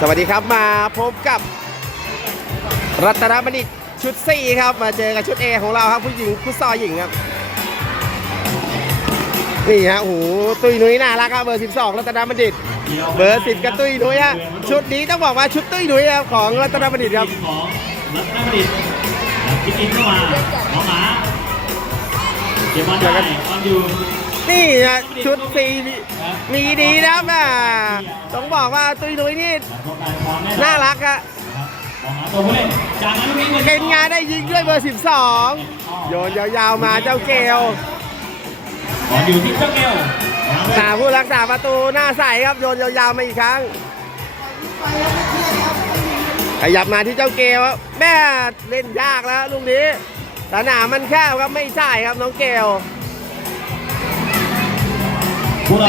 สวัสดีครับมาพบกับ รัตนบัณฑิตชุด 4 ครับ มาเจอกับชุด A ของเราครับผู้หญิงผู้ซอหญิงครับ นี่ฮะโอ้โหตุ้ยนุ้ยน่ารักครับเบอร์ 12 รัตนบัณฑิต เบอร์ 10กับตุ้ยนุ้ยฮะชุดนี้ต้องบอกว่าชุดตุ้ยนุ้ยครับของรัตนบัณฑิตครับของรัตนบัณฑิตคิดอินเข้ามาหมอหมาเก็บบอลได้บอลอยู่ นี่ฮะชุด4มีมีดีนะครับแม่ต้องบอกว่าตุ้ยนุ้ยนี่แล้วก็การความแน่นน่ารักอะหมอหมาตัวผู้เล่นจากนั้นลูกนี้เก่งงานได้ยิงด้วยเบอร์ 12 โยนยาวๆมาเจ้าเกลบอลอยู่ที่เจ้าเกลหาผู้รักษาประตูหน้าใสครับโยนยาวๆมาอีกครั้งขยับมาที่เจ้าเกลครับแม่เล่นยากแล้วลูกนี้สนามมันแคบครับไม่ใช่ครับน้องเกล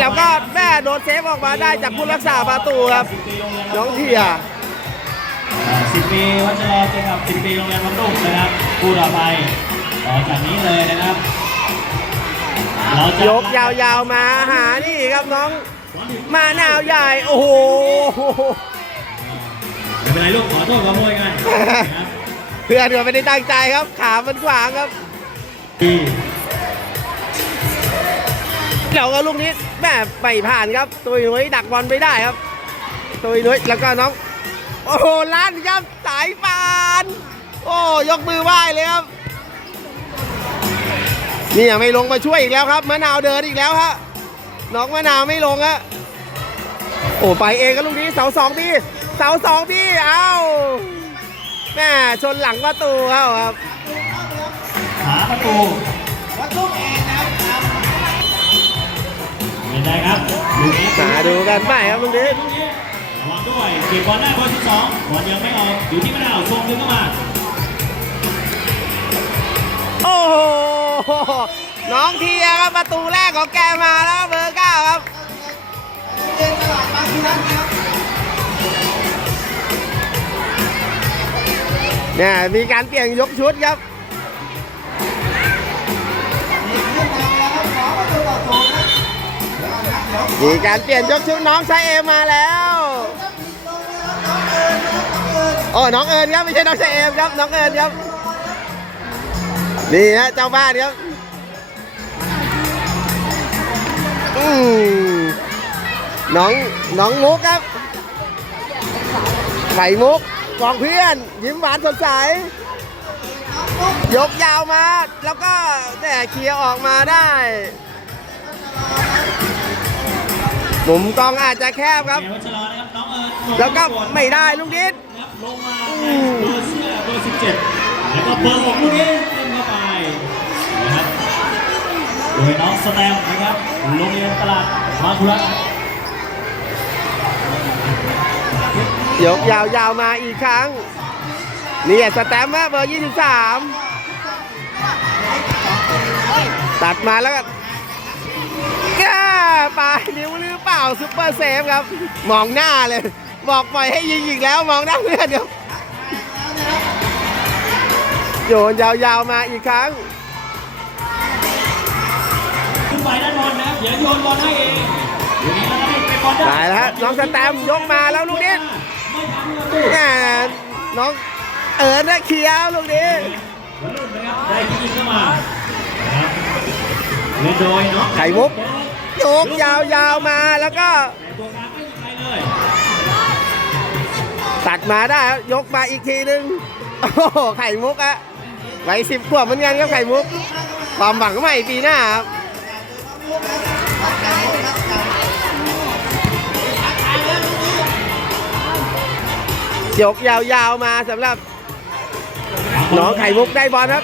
แล้วก็แม่โดนเซฟออกมาได้จากผู้รักษาประตูครับน้องเทียสิบปีวัชรเจอกับสิบปีโรงเรียนวัดรุ่งนะครับคู่ต่อไปต่อจากนี้เลยนะครับเราจะยกยาวๆมาหานี่ครับน้องมาหนาวใหญ่โอ้โหไม่เป็นไรลูกขอโทษขอโพยกันนะครับเพื่อนก็ไม่ได้ตั้งใจครับขามันขวางครับที่ เดี๋ยวก็ลูกนี้แม่ไม่ผ่านครับตุยนุ้ยดักบอลไปได้ครับตุยนุ้ยแล้วก็น้อง โอ้โหลั่นครับสายปานโอ้ยกมือไหว้เลยครับนี่ยังไม่ลงมาช่วยอีกแล้วครับมะนาวเดินอีกแล้วฮะน้องมะนาวไม่ลงฮะโอ้ไปเองก็ลูกนี้เสาสองพี่เสาสองพี่เอ้าแม่ชนหลังประตูเขาครับหาประตู ไม่ได้ครับลูกนี้มาดูกันไปครับลูกนี้ลูกนี้ระวังด้วยเก็บบอลได้บอลที่สองบอลยังไม่ออกอยู่ที่มะนาวส่งถึงเข้ามาโอ้โหน้องเทียครับประตูแรกของแกมาแล้วเบอร์เก้าครับเนี่ยมีการเปลี่ยนยกชุดครับ มีการเปลี่ยนยกชุดน้องชายเอมาแล้วโอ้น้องเอิญครับไม่ใช่น้องชายเอมครับน้องเอิญครับนี่ฮะเจ้าบ้านครับอืมน้องน้องมุกครับไข่มุกกองเพื่อนยิ้มหวานสดใสยกยาวมา แล้วก็แต่เคลียร์ออกมาได้ มุมกองอาจจะแคบครับเดี๋ยววัชรานะครับน้องเอิญแล้วก็ไม่ได้ลูกนิดนะครับลงมาในเบอร์เสื้อเบอร์สิบเจ็ดแล้วก็เบอร์หกลูกนี้เต็มเข้าไปนะครับโดยน้องสแตมป์นะครับโรงเรียนตลาดมาคุรัตน์ยกยาวๆมาอีกครั้ง นี่สแตมป์ฮะเบอร์ 23 ตัดมาแล้วก็แก้ปลายนิ้วหรือ เปล่าซุปเปอร์เซฟครับ มองหน้าเลย บอกปล่อยให้ยิงอีกแล้วมองหน้าเพื่อนเดียวโยนยาวๆมาอีกครั้งขึ้นไปด้านบนนะครับเดี๋ยวโยนบอลให้เองอยู่นี้แล้วก็ให้ไปบอลได้ได้แล้วฮะน้องสแตมป์ยกมาแล้วลูกนี้ไม่ทำประตูแหมน้องเอิญนะเคลียร์ลูกนี้วัยรุ่นนะครับได้ที่ยิงเข้ามานะครับเล่นโดยน้องไข่มุก ยกยาวๆมาแล้วก็ ตัดมาได้ยกมาอีกทีนึง โอ้โหไข่มุกอะไว้สิบขวบเหมือนกันครับไข่มุก ความหวังใหม่ปีหน้าครับยกยาวๆมาสำหรับน้องไข่มุกได้บอลครับ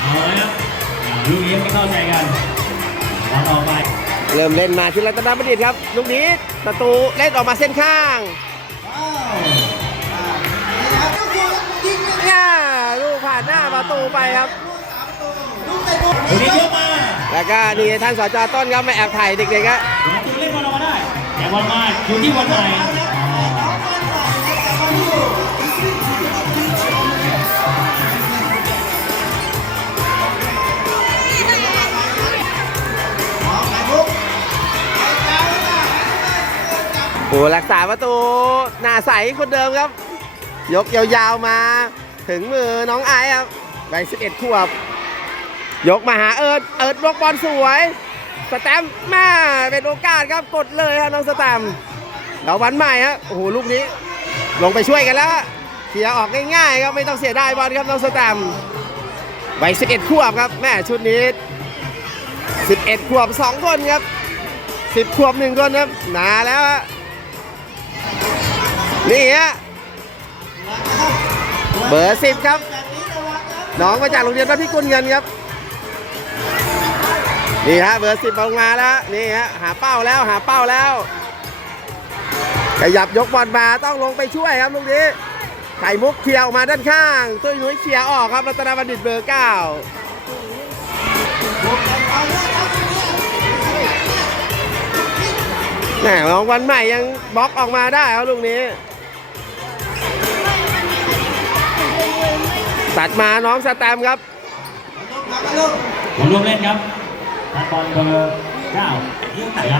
เอาละครับลูกนี้ไม่เข้าใจกัน บอลออกไปเริ่มเล่นมาที่รัตนบัณฑิตครับลูกนี้ประตูเล่นออกมาเส้นข้างเนี่ยลูกผ่านหน้าประตูไปครับลูกนี้ยกมาแล้วก็นี่ท่านสจต้นครับมาแอบถ่ายเด็กๆครับถึงจุดเล่นบอลออกมาได้แต่บอลมาอยู่ที่วันไหน โอ้รักษาประตูหน้าใสคนเดิมครับ ยกยาวๆมา ถึงมือน้องไอครับวัย11ขวบ ยกมาหาเอิร์ดเอิร์ดบล็อกบอลสวย สแตมแม่เป็นโอกาสครับกดเลยครับน้องสแตมเราวันใหม่ฮะโอ้โหลูกนี้ ลงไปช่วยกันแล้วฮะเคลียออกง่ายๆครับไม่ต้องเสียดายบอลครับน้องสแตมวัย11ขวบครับแม่ชุดนี้ 11ขวบสองคนครับ 10ขวบหนึ่งคนครับหนาแล้วฮะ นี่ฮะเบอร์สิบครับ น้องมาจากโรงเรียนวัดพิกุลเงินครับ นี่ฮะเบอร์สิบลงมาแล้ว นี่ฮะหาเป้าแล้วหาเป้าแล้วขยับยกบอลมาต้องลงไปช่วยครับลูกนี้ไข่มุกเคลียร์ออกมาด้านข้างตุ้ยนุ้ยเคลียร์ออกครับรัตนบัณฑิตเบอร์เก้าแหมลองวันใหม่ยังบล็อกออกมาได้ครับลูกนี้ ตัดมาน้องสแตมป์ครับมาร่วมเล่นครับนักบอลเบอร์เก้า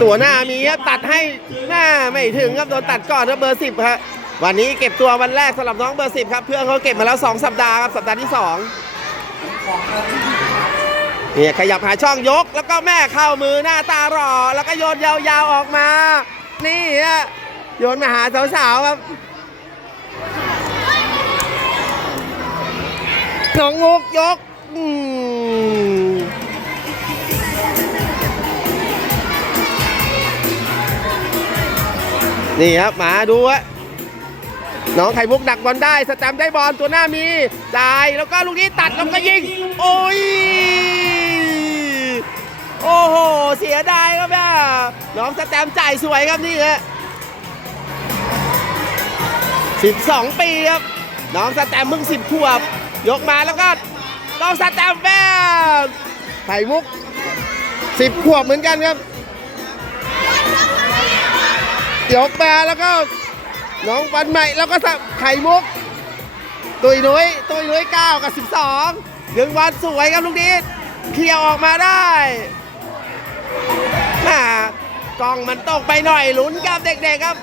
ตัวหน้ามีครับตัดให้หน้าไม่ถึงครับโดนตัดก่อนครับเบอร์สิบครับวันนี้เก็บตัววันแรกสำหรับน้องเบอร์สิบครับ เพื่อนเขาเก็บมาแล้ว2สัปดาห์ครับสัปดาห์ที่2เนี่ยขยับหาช่องยก แล้วก็แม่เข้ามือหน้าตาหล่อแล้วก็โยนยาวๆออกมา นี่ฮะโยนมาหาสาวๆครับ น้องงกยกอืมนี่ครับมาดูฮะน้องไข่มุกดักบอลได้สแตมป์ได้บอลตัวหน้ามีได้แล้วก็ลูกนี้ตัดแล้วก็ยิง โอ้ย โอ้โห เสียดายครับเนี่ยน้องสแตมป์จ่ายสวยครับนี่ฮะ12 ปีครับ น้องสแตมป์เพิ่ง10ขวบ ยกมาแล้วก็น้องสแตมแม่ไข่มุก10ขวบเหมือนกันครับ ยกมาแล้วก็น้องปันใหม่แล้วก็ไข่มุก ตุยนุ้ยตุยนุ้ยเก้ากับสิบสองดึงบอลสวยครับลูกนี้เคลียร์ออกมาได้น่ากล้องมันตกไปหน่อยลุ้นกับเด็กๆครับ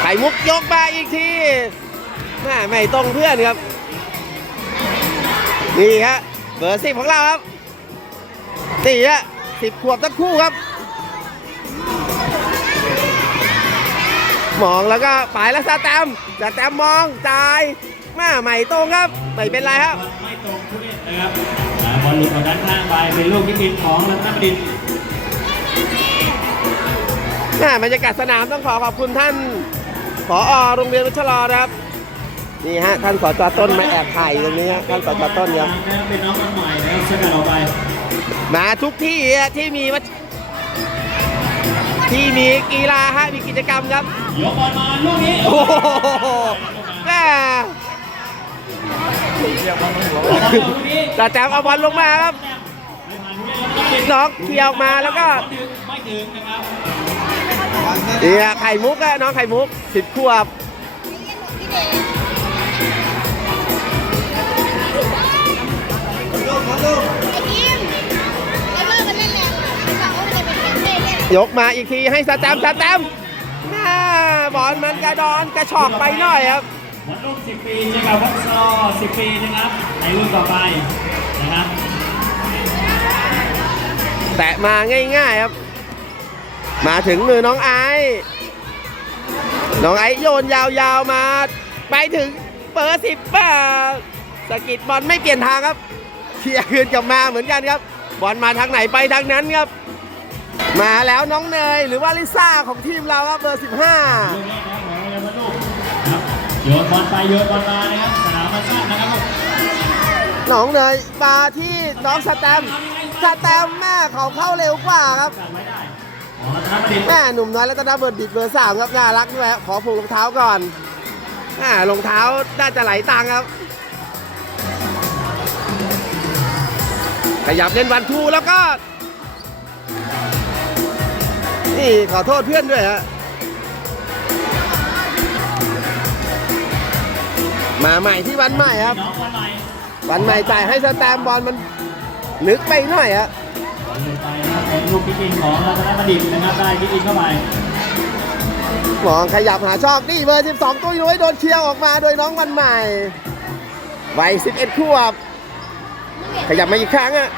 ไข่มุกยกมาอีกที แม่ไม่ตรงเพื่อนครับ นี่ฮะเบอร์สิบของเราครับนี่ฮะสิบขวบทั้งคู่ครับมองแล้วก็ไปแล้วสแตมป์สแตมป์มองจ่ายแม่ใหม่ตรงครับ ไม่เป็นไรครับ ไม่ตรงผู้เล่นนะครับอ่าบอลหลุดออกด้านข้างไปเป็นลูกที่กินของรัตนบัณฑิตแม่บรรยากาศสนามต้องขอขอบคุณท่านผอโรงเรียนวัชรอนะครับ นี่ฮะท่านสจต้นมาแอบถ่ายตรงนี้ฮะท่านสจต้นครับเป็นน้องคนใหม่นะครับช่วยกันออกไปมาทุกที่ฮะที่มีวัชที่มีกีฬาฮะมีกิจกรรมครับยกบอลมาลูกนี้โอ้โหแม่บอลลูกนี้สแตมป์เอาบอลลงมาครับน้องเคลียร์ออกมาแล้วก็ไม่ถึงนะครับเนี่ยไข่มุกอะน้องไข่มุกสิบขวบ ยกมาอีกทีให้สแตมสแตมหน้าบอลมันกระดอนกระชอกไปหน่อยครับบอลลูก10 ปีเจอกับวัชรอ10 ปีนะครับ ในรุ่นต่อไปนะครับ แตะมาง่ายๆครับ มาถึงมือน้องไอซ์น้องไอซ์โยนยาวๆมา ไปถึงเบอร์สิบป้าสะกิดบอลไม่เปลี่ยนทางครับ เคลียร์คืนกลับมาเหมือนกันครับ บอลมาทางไหนไปทางนั้นครับ มาแล้วน้องเนยหรือว่าลิซ่าของทีมเราครับเบอร์ 15ลูกนี้นะครับของโรงเรียนวัดลูกนะครับโยนบอลไปโยนบอลมานะครับสนามมาสั้นนะครับน้องเนยมาที่น้องสแตมป์สแตมป์แม่เขาเข้าเร็วกว่าครับกันไว้ได้ของรัตนบัณฑิตแม่หนุ่มน้อยแล้วก็ดับเบิลดิดเบอร์สามครับน่ารักด้วยขอผูกรองเท้าก่อนแม่รองเท้าน่าจะไหลตังครับ ยับเล่นวันทูแล้วก็ นี่ขอโทษเพื่อนด้วยฮะ มาใหม่ที่วันใหม่ครับน้องคนใหม่วันใหม่จ่ายให้สแตมป์บอลมันลึกไปหน่อยฮะบอลลงไปนะครับเป็นลูกพิกินของรัตนบัณฑิตนะครับได้พิกินเข้าไปหมองขยับหาชอบนี่เบอร์ 12 ตุ้ยนุ้ยโดนเคลียร์ออกมาโดยน้องวันใหม่วัย11ขวบขยับมาอีกครั้งอะ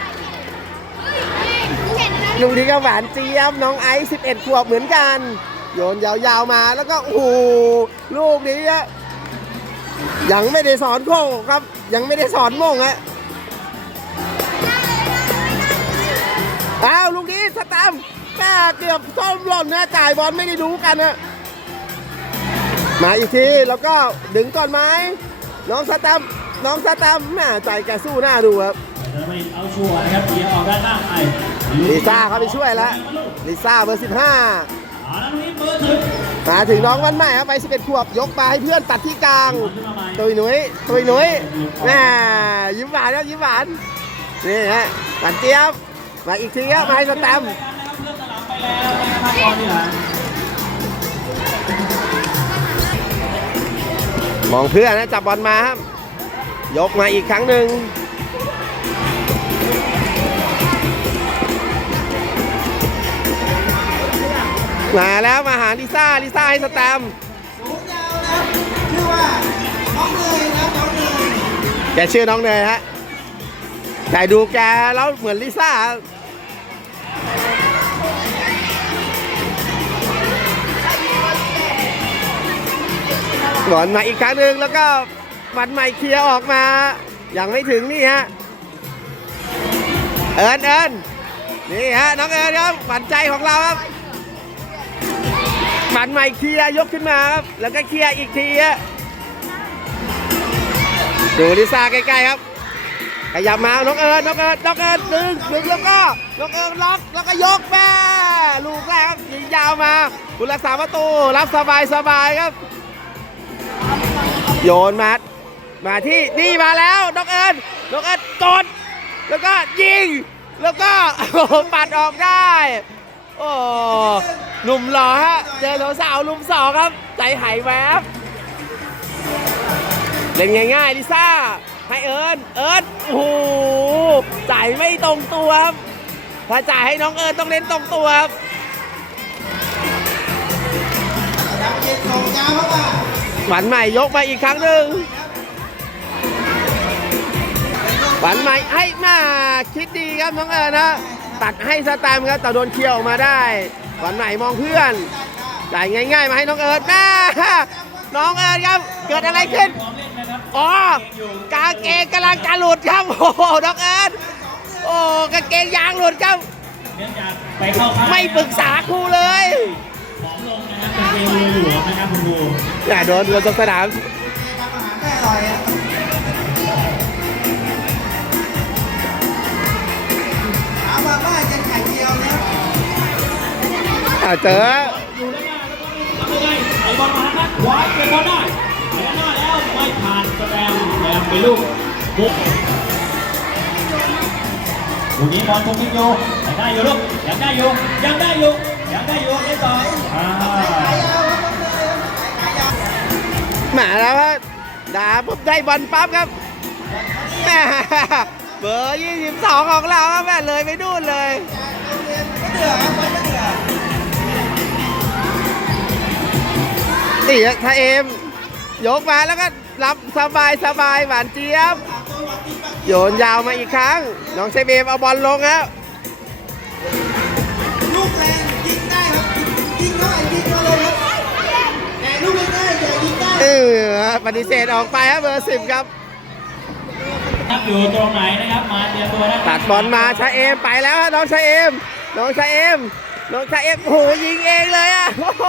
ลูกนี้ก็หวานเจี๊ยบน้องไอซ์11ขวบเหมือนกัน โยนยาวๆมาแล้วก็โอ้โหลูกนี้ยังไม่ได้สอนโค้งครับ ยังไม่ได้สอนโมงอะอ้าวลูกนี้สแตมป์แม่เกือบส้มหล่นนะจ่ายบอลไม่ได้รู้กันนะมาอีกทีแล้วก็ดึงก่อนไหมน้องสแตมน้องสแตมแม่ใจแกสู้หน้าดูครับ รัตนบัณฑิตเอาชัวร์นะครับเอียงออกด้านหน้าไปลิซ่าเข้าไปช่วยแล้วลิซ่าเบอร์15เอาแล้วนี้เบอร์ถึงมาถึงน้องวันใหม่ครับไป11ขวบยกมาให้เพื่อนตัดที่กลางขึ้นมาใหม่ตุยหนุยตุยหนุยแม่ยิ้มหวานครับยิ้มหวานนี่ฮะปันเจี๊ยบมาอีกทีครับมาให้สแตมป์เพื่อนสลับไปแล้วนะครับบอลที่หลังมองเพื่อนนะจับบอลมาครับ ยกมาอีกครั้งหนึ่ง มาแล้วมาหาลิซ่าลิซ่าให้สแตมป์สูงยาวนะชื่อว่าน้องเนยนะน้องเนยแกชื่อน้องเนยฮะแต่ดูแกแล้วเหมือนลิซ่าบอลมาอีกครั้งหนึ่งแล้วก็มันใหม่เคลียร์ออกมายังไม่ถึงนี่ฮะ เอิญเอิญนี่ฮะน้องเอิญครับหวานใจของเราครับ หมันใหม่เคลียร์ยกขึ้นมาครับ แล้วก็เคลียร์อีกทีฮะดูลิซ่าใกล้ๆครับ ขยับมา น้องเอิญน้องเอิญน้องเอิญดึงดึงแล้วก็ น้องเอิญล็อก แล้วก็ยกแม่ลูกแรกครับยิงยาวมาผู้รักษาประตู รับสบายสบายครับ โยนมา มาที่นี่มาแล้วน้องเอิญน้องเอิญกด แล้วก็ยิง แล้วก็หปัดออกได้ โอ้หนุ่มหล่อฮะ เจอสาวๆลุมสองครับ ใจหายแวบเล่นง่ายๆลิซ่า ให้เอิญเอิญโอ้โหจ่ายไม่ตรงตัวครับถ้าจ่ายให้น้องเอิญต้องเล่นตรงตัวครับหวันใหม่ยกมาอีกครั้งหนึ่งหวันใหม่ให้มาคิดดีครับน้องเอิญนะ ตัดให้สแตมป์ครับแต่โดนเคลียร์ออกมาได้หวันใหม่มองเพื่อนจ่ายง่าย ๆ มาให้น้องเอิญแม่น้องเอิญครับ เกิดอะไรขึ้นพร้อมเล่นนะครับอ๋อกางเกงกำลังจะหลุดครับโอ้โหน้องเอิญโอ้กางเกงยางหลุดครับเนื่องจากไปเข้าค่ายไม่ปรึกษาครูเลยผอมลงนะครับเป็นเกมเรือหลวงนะครับคุณครูอย่าโดนโดนสนามทำอาหารได้อร่อย ถามว่าบ้าจะไข่เจียวนะอะเจออยู่ด้านหน้าแล้วก็ทำยังไงไอ้บอลมาทางด้านขวาเก็บบอลได้ไปด้หน้าแล้วไม่ผ่านแสดงแดงไปลูกบุกลูกนี้บอลคงยิงอยู่ยังได้อยู่ลูกยังได้อยู่ยังได้อยู่ยังได้อยู่เล่นต่ออ่าหมาแล้วครับด่าปุ๊บได้บอลปั๊บครับแม่เบอร์ 22 ของเราครับแม่เลยไปดูนเลยเดือดครับมันเดือดนี่ฮะถ้าเอม ยกมาแล้วก็รับสบายสบายหวานเจี๊ยบ โยนยาวมาอีกครั้ง น้องเซเบมเอาบอลลงครับลูกแรงยิงได้ครับยิงเข้าไปยิงมาเลยครับแต่ลูกไม่ได้แต่ยิงได้เออปฏิเสธออกไปครับเบอร์สิบครับ ครับอยู่ตรงไหนนะครับมาเตรียมตัวนะตัดบอลมาชาเอมไปแล้วฮะน้องชาเอมน้องชาเอมน้องชาเอมโอ้โหยิงเองเลยอะโอ้โห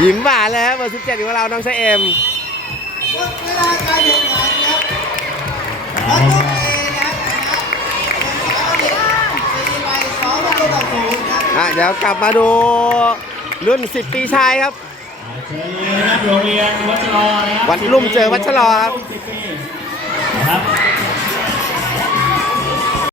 ยิ้มหวานเลยครับเบอร์สิบเจ็ดของเราน้องชาเอมหมดเวลาการแข่งขันครับบอลลูกเอนะครับชนะสี่ใบสองประตูต่อศูนย์ครับอะเดี๋ยวกลับมาดูรุ่น10ปีชายครับ เชิญเลยนะครับโรงเรียนวัชรอนะครับวัดลุ่มเจอวัชรอครับนะครับ